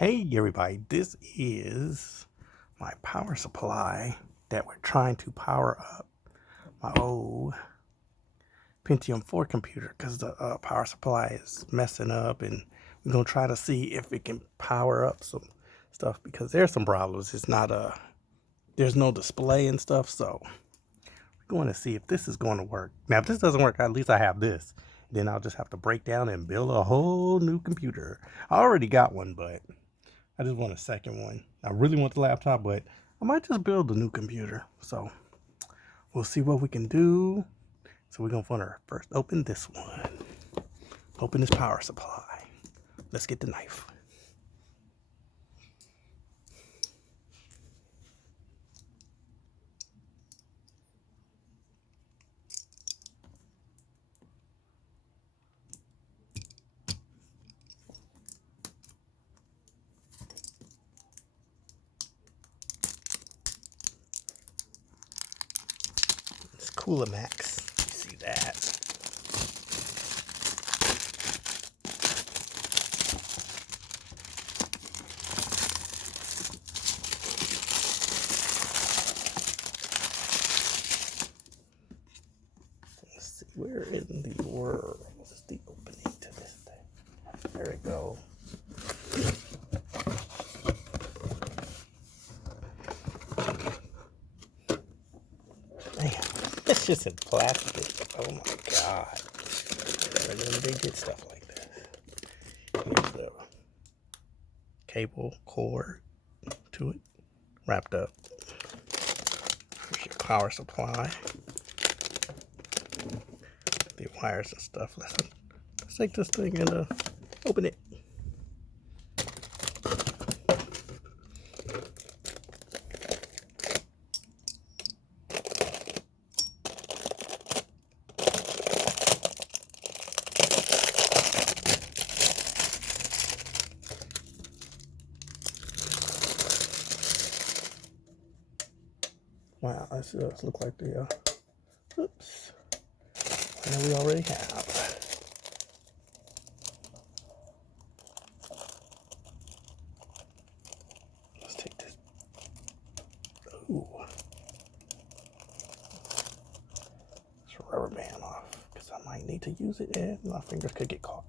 Hey everybody, this is my power supply that we're trying to power up my old Pentium 4 computer because the power supply is messing up, and we're going to try to see if it can power up some stuff because there's some problems. It's not there's no display and stuff, so we're going to see if this is going to work. Now if this doesn't work, at least I have this. Then I'll just have to break down and build a whole new computer. I already got one, but I just want a second one. I really want the laptop, but I might just build a new computer. So we'll see what we can do. So we're going to first open this one. Open this power supply. Let's get the knife. It's Coolmax. You see that? Let's see, where in the world is the opening to this thing? There we go. Man, it's just in plastic. Oh my God. They did stuff like this. Here's the cable cord to it, wrapped up. Here's your power supply. The wires and stuff. Let's take this thing and open it. Wow, this does look like the, oops, I know we already have. Let's take this, ooh, this rubber band off, because I might need to use it and my fingers could get caught.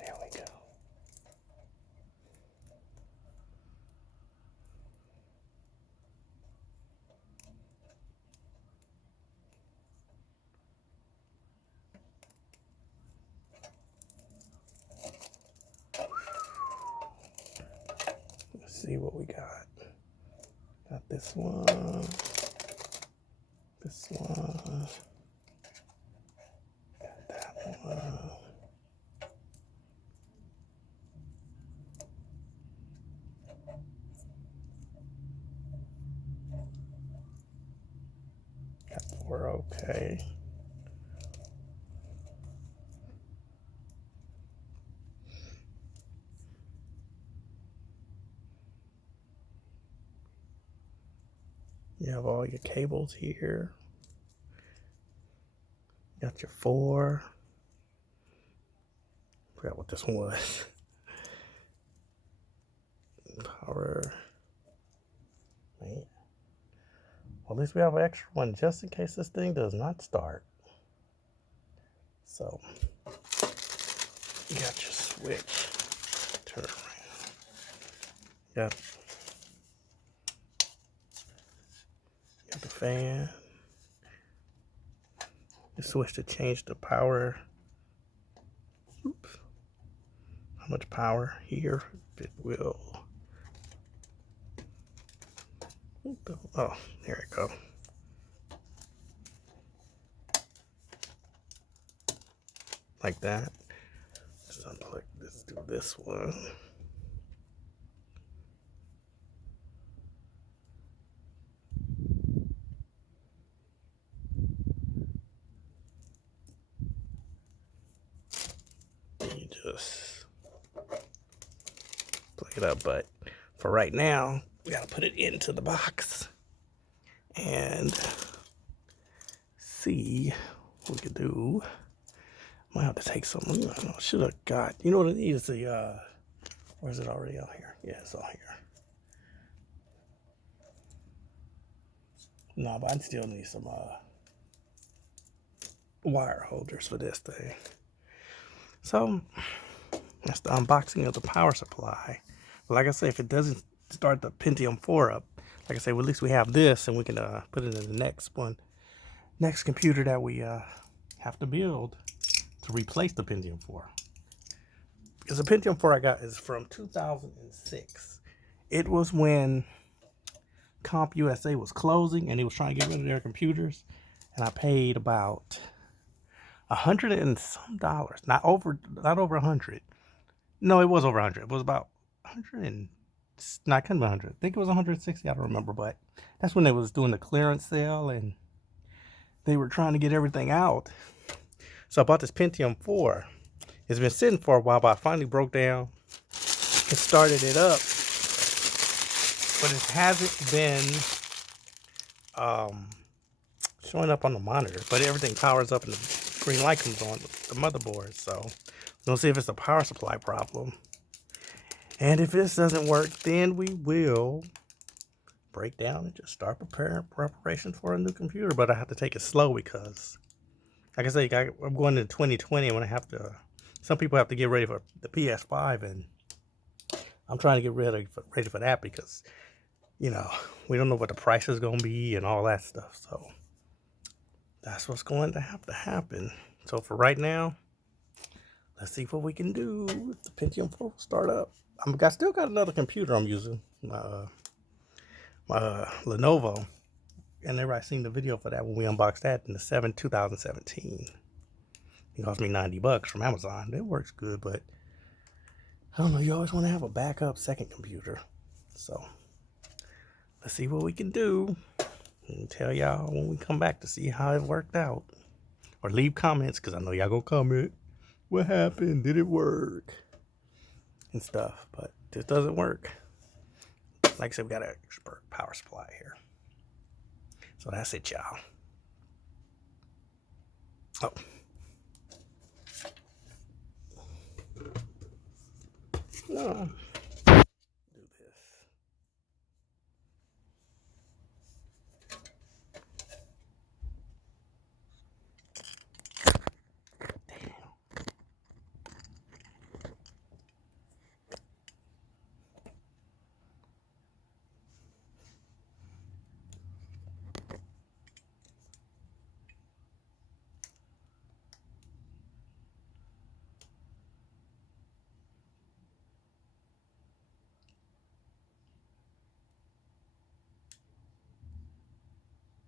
There we go. See what we got. Got this one, got that one. Got 4, okay. You have all your cables here. You got your 4. I forgot what this one was. Power. Man. Well, at least we have an extra one just in case this thing does not start. So, you got your switch. Turn around. Got the fan. The switch to change the power. Oops. How much power here it will. Oh, there it go. Like that. Just unplug this, do this one. You just plug it up, but for right now, we gotta put it into the box and see what we can do. Might have to take some. I should have got. You know what I need is the. Where's it already out here? Yeah, it's all here. No, but I still need some wire holders for this thing. So that's the unboxing of the power supply. But like I say, if it doesn't start the Pentium 4 up, like I say, well, at least we have this, and we can put it in the next computer that we have to build to replace the Pentium 4. Because the Pentium 4 I got is from 2006. It was when CompUSA was closing and they was trying to get rid of their computers, and I paid about $100 and some dollars. Not over 100. No, it was over 100. It was about 100 and not couldn't be 100. I think it was 160. I don't remember, but that's when they was doing the clearance sale and they were trying to get everything out. So I bought this Pentium 4. It's been sitting for a while, but I finally broke down and started it up. But it hasn't been showing up on the monitor. But everything powers up and the green light comes on the motherboard. So we'll see if it's a power supply problem. And if this doesn't work, then we will break down and just start preparation for a new computer. But I have to take it slow because, like I say, I'm going into 2020 when I have to. Some people have to get ready for the PS5, and I'm trying to get ready for that because, you know, we don't know what the price is going to be and all that stuff. So that's what's going to have to happen. So for right now, let's see what we can do with the Pentium 4 start up. I still got another computer I'm using, my Lenovo, and everybody seen the video for that when we unboxed that in the 2017. It cost me $90 from Amazon. It works good, but I don't know. You always want to have a backup second computer. So let's see what we can do and tell y'all when we come back to see how it worked out. Or leave comments, because I know y'all gonna comment. What happened? Did it work? And stuff. But this doesn't work. Like I said, we got an expert power supply here. So that's it, y'all. Oh. No.